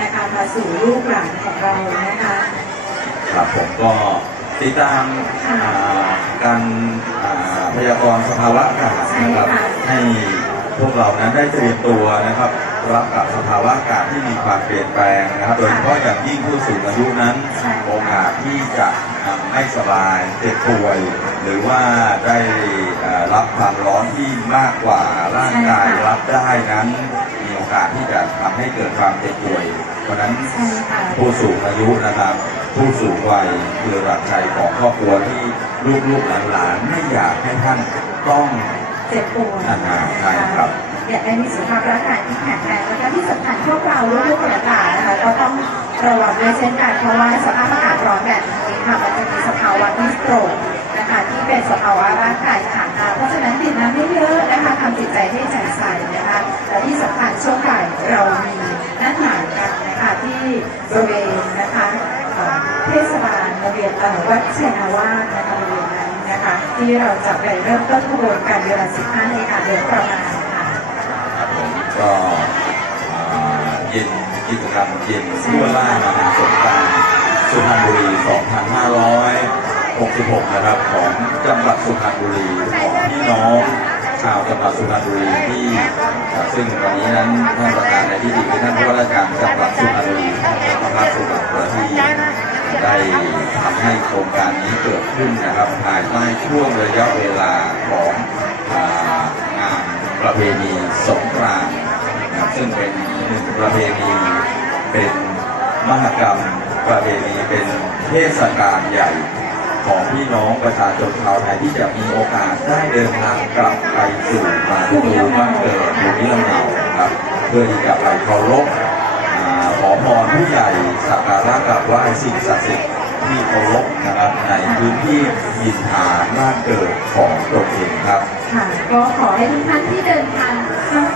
นะคะมาสู่ลูกหลานของเรานะคะครับผมก็ติดตามอ่าการอ่าพยากรณ์สภาวะอากาศนะครับใช่ค่ะให้พวกเรานั้นได้เตรียมตัวนะครับ รับกับสภาวะอากาศที่มีความเปลี่ยนแปลงนะครับ โดยเฉพาะอย่างยิ่งผู้สูงอายุนั้นใช่โอกาสที่จะอ่าไม่สบายเจ็บป่วย หรือว่าได้อ่ารับความร้อนที่มากกว่าร่างกายรับได้นั้นมีโอกาสที่จะทำให้เกิดความเจ็บป่วย เพราะฉะนั้นใช่ค่ะผู้สูงอายุนะครับ ผู้สูงวัยคือหลักใจของครอบครัวที่ลูกๆหลานๆไม่อยากให้ท่านต้องเจ็บป่วยอ่าใช่ครับอยากให้มีสุขภาพร่างกายที่แข็งแรงแล้วก็ที่สำคัญพวกเราลูกๆหลานๆนะคะก็ต้องระวังด้วยเช่นกันเพราะว่าสภาพอากาศร้อนแบบนี้ค่ะมันจะมีสภาวะที่สโตรกนะคะที่เป็นสภาวะร่างกายขาดน้ำเพราะฉะนั้นดื่มน้ำเยอะๆนะคะทำจิตใจให้แจ่มใสนะคะและที่สำคัญช่วงบ่าย เรามีนัดหมายกันนะคะที่บริเวณนะคะเทศบาลรงเรียนอ่อวัดชัยนาวาสนะคะบริเวณนั้นนะคะ ที่เราจะไปเริ่มต้นขบวนการเวลา 15นาฬิกาโดยประมาณค่ะครับผมก็เย็นกิจกรรมเย็นทั่วล่ามหาสงกรารสุพรรณบุรี 2566 นะครับ ของจังหวัดสุพรรณบุรีของพี่น้อง ชาวจังหวัดสุพรรณบุรีที่ซึ่งวันนี้นั้นท่านประธานในที่ดีคือท่านผู้ว่าราชการจังหวัดสุพรรณบุรีท่านพระสุพรรณบุรีที่ได้ทำให้โครงการนี้เกิดขึ้นนะครับภายใต้ช่วงระยะเวลาของงานประเพณีสงกรานต์ซึ่งเป็นหนึ่งประเพณีเป็นมหกรรมประเพณีเป็นเทศกาลใหญ่ ของพี่น้องประชาชนชาวไทยที่จะมีโอกาสได้เดินทางกลับไปสู่มาดูบ้านเกิดภูมิลำเนาครับ เพื่อที่จะไปเคารพอ่าขอพรผู้ใหญ่สักการะกราบไหว้สิ่งศักดิ์สิทธิ์ที่เคารพนะครับในพื้นที่ยินฐานบ้านเกิดของตนเองครับ ค่ะก็ขอให้ทุกท่านที่เดินทางทั้งไปทั้ง